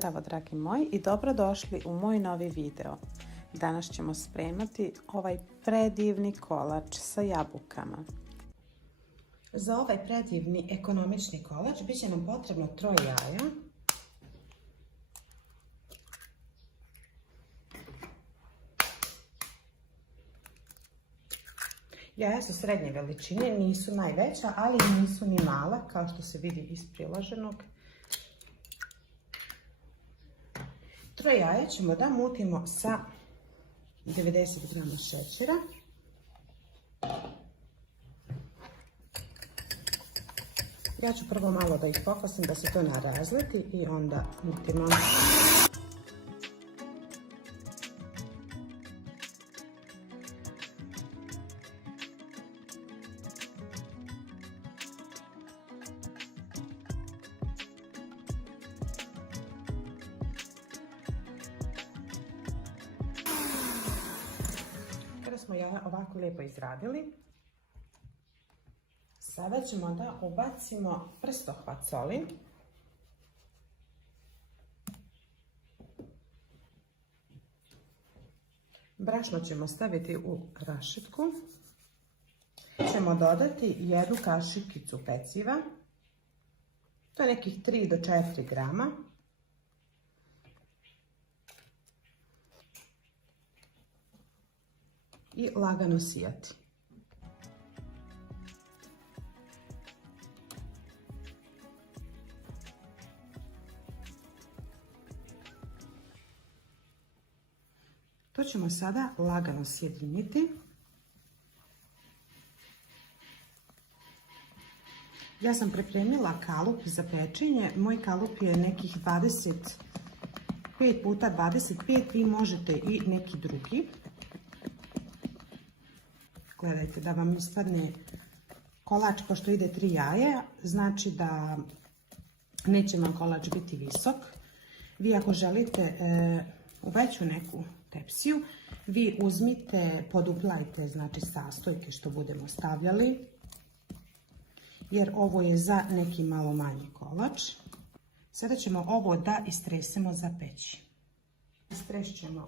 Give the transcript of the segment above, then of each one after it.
Zdravo dragi moji i dobrodošli u moj novi video. Danas ćemo spremati ovaj predivni kolač sa jabukama. Za ovaj predivni ekonomični kolač bit će nam potrebno 3 jaja, jaja su srednje veličine, nisu najveća, ali nisu ni mala, kao što se vidi iz priloženog. 3 jaja ćemo da mutimo sa 90 grama šećera. Ja ću prvo malo da ih pokosim da se to ne razleti i onda mutimo. Kada smo jaja ovako lijepo izradili, sada ćemo da ubacimo prstohvat soli. Brašno ćemo staviti u rašetku. Ćemo dodati 1 kašikicu peciva. To je nekih 3 do 4 grama. I lagano sijati. To ćemo sada lagano sjediniti. Ja sam pripremila kalup za pečenje. Moj kalup je nekih 25 puta 25, vi možete i neki drugi. Gledajte da vam ispadne kolač, pošto ide 3 jaja, znači da neće vam kolač biti visok. Vi ako želite u veću neku tepsiju, vi uzmite, poduplajte znači sastojke što budemo stavljali, jer ovo je za neki malo manji kolač. Sada ćemo ovo da istresemo za peći. Istrešćemo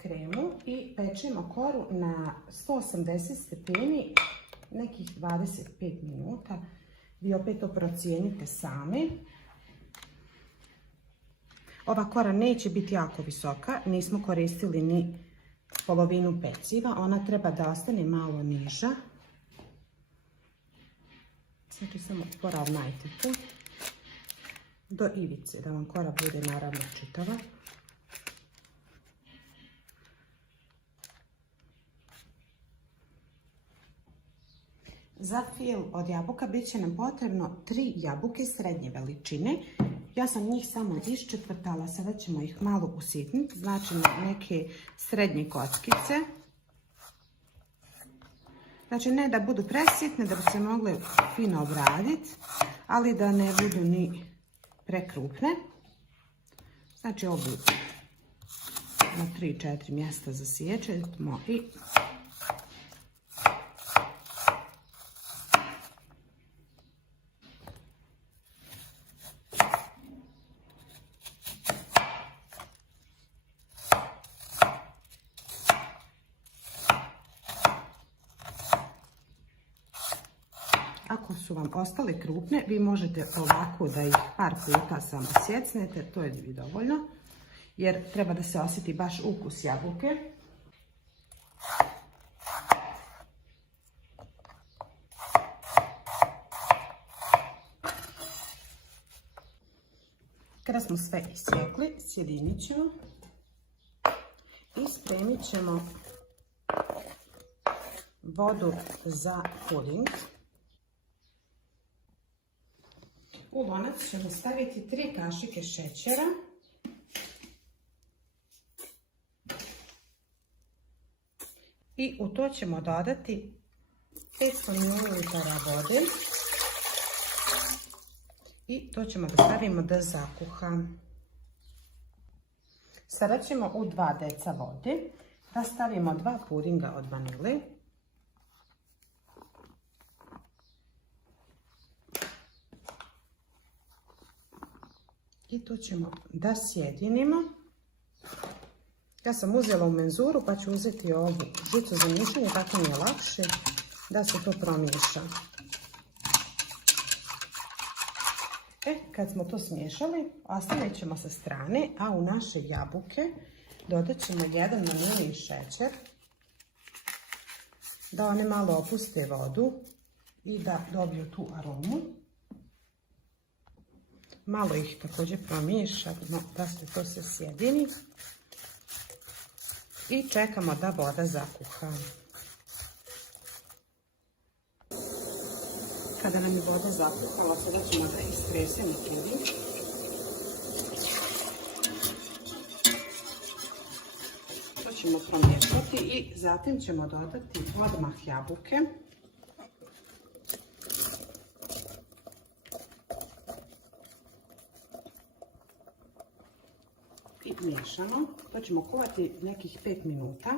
kremu i pečemo koru na 180 stepeni nekih 25 minuta. Vi opet to procijenite sami. Ova kora neće biti jako visoka, nismo koristili ni polovinu peciva, ona treba da ostane malo niža. Znači samo poravnajte tu do ivice, da vam kora bude naravno čitava. Za fil od jabuka bit će nam potrebno 3 jabuke srednje veličine. Ja sam njih samo iščetvrtala, sada ćemo ih malo usitniti, znači neke srednje kockice. Znači ne da budu presitne, da bi se mogle fino obraditi, ali da ne budu ni prekrupne. Znači ovu na 3-4 mjesta zasiječemo i ako su vam ostale krupne, vi možete ovako da ih par puta samo sjecnete, to je dovoljno, jer treba da se osjeti baš ukus jabuke. Kada smo sve isjekli, sjedinit ćemo i spremit ćemo vodu za puding. U lonac ćemo staviti 3 kašike šećera i u to ćemo dodati 500 ml vode i to ćemo da stavimo da zakuha. Sada ćemo u 2 deca vode da stavimo 2 pudinga od vanile. I to ćemo da sjedinimo. Ja sam uzela u menzuru pa ću uzeti ovu žicu za miješanje, tako mi je lakše da se to promiješa. Kad smo to smiješali, ostavit ćemo sa strane, a u naše jabuke dodat ćemo 1 vanilin šećer, da one malo opuste vodu i da dobiju tu aromu. Malo ih također promiješamo da se to se sjedini i čekamo da voda zakuha. Kada nam je voda zakuhala, sada ćemo da istresemo puding. To ćemo promiješati i zatim ćemo dodati odmah jabuke. I miješamo. To ćemo kuvati nekih 5 minuta.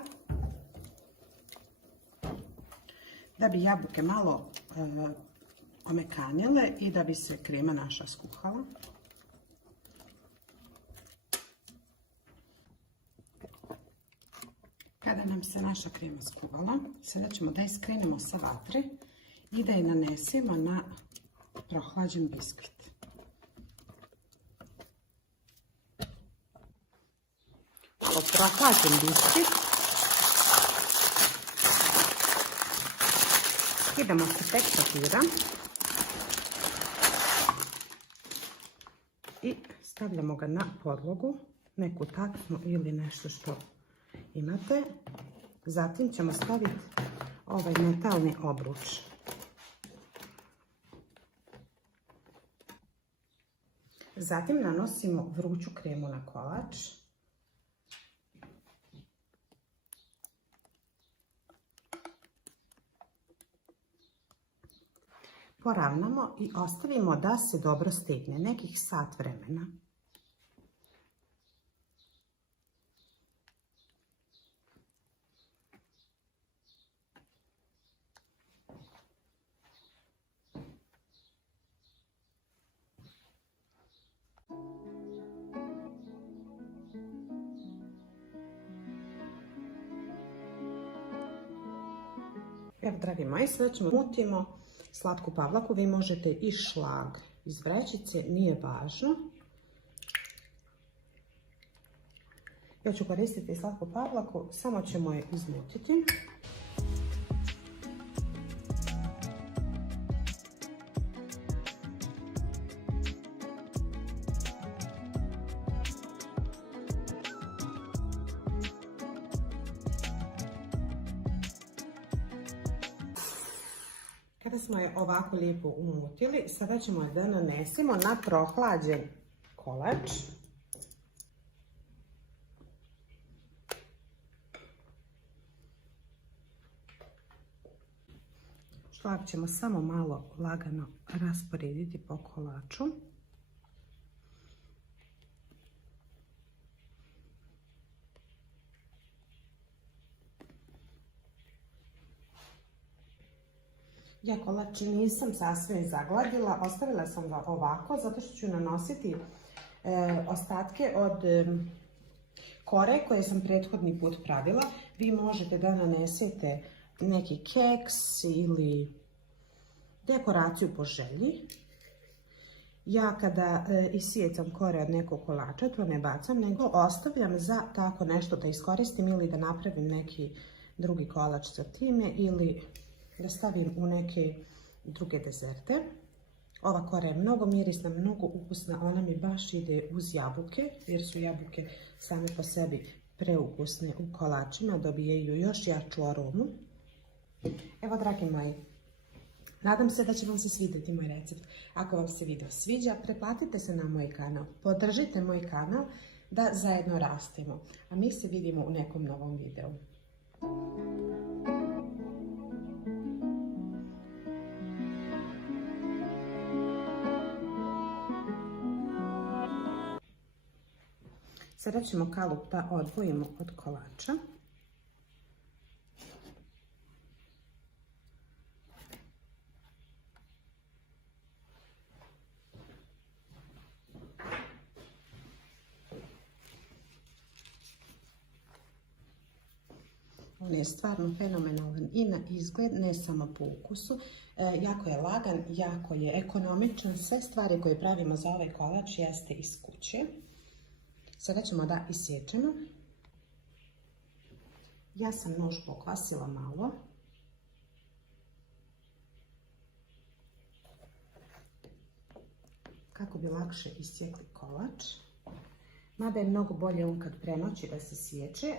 Da bi jabuke malo omekanile i da bi se krema naša skuhala. Kada nam se naša krema skuvala, sada ćemo da je skrenemo sa vatre i da je nanesemo na prohlađen biskvit. Po prohlađen biskvit skidamo se tek papira i stavljamo ga na podlogu, neku taknu ili nešto što imate. Zatim ćemo staviti ovaj metalni obruč. Zatim nanosimo vruću kremu na kolač. Poravnamo i ostavimo da se dobro stegne, nekih sat vremena. Evo, dragi moji, sada ćemo mutimo slatku pavlaku. Vi možete i šlag iz vrećice, nije važno. Ja ću koristiti slatku pavlaku, samo ćemo je izmutiti. Kada smo je ovako lijepo umutili, sada ćemo je da nanesemo na prohlađen kolač. Šlag ćemo samo malo lagano rasporediti po kolaču. Ja kolač nisam sasvim zagladila, ostavila sam ga ovako zato što ću nanositi ostatke od kore koje sam prethodni put pravila. Vi možete da nanesete neki keks ili dekoraciju po želji. Ja kada isijecam kore od nekog kolača, to ne bacam, nego ostavljam za tako nešto da iskoristim ili da napravim neki drugi kolač sa time ili da stavim u neke druge dezerte. Ova kora je mnogo mirisna, mnogo ukusna, ona mi baš ide uz jabuke, jer su jabuke same po sebi preukusne u kolačima, dobijaju još jaču aromu. Evo, dragi moji, nadam se da će vam se svidjeti moj recept. Ako vam se video sviđa, pretplatite se na moj kanal, podržite moj kanal da zajedno rastemo. A mi se vidimo u nekom novom videu. Sada ćemo kalup da odvojimo od kolača. On je stvarno fenomenalan i na izgled, ne samo po ukusu. Jako je lagan, jako je ekonomičan. Sve stvari koje pravimo za ovaj kolač jeste iz kuće. Sada ćemo da isječemo. Ja sam nož pokvasila malo. Kako bi lakše isjekli kolač. Mada je mnogo bolje on kad prenoći da se sječe,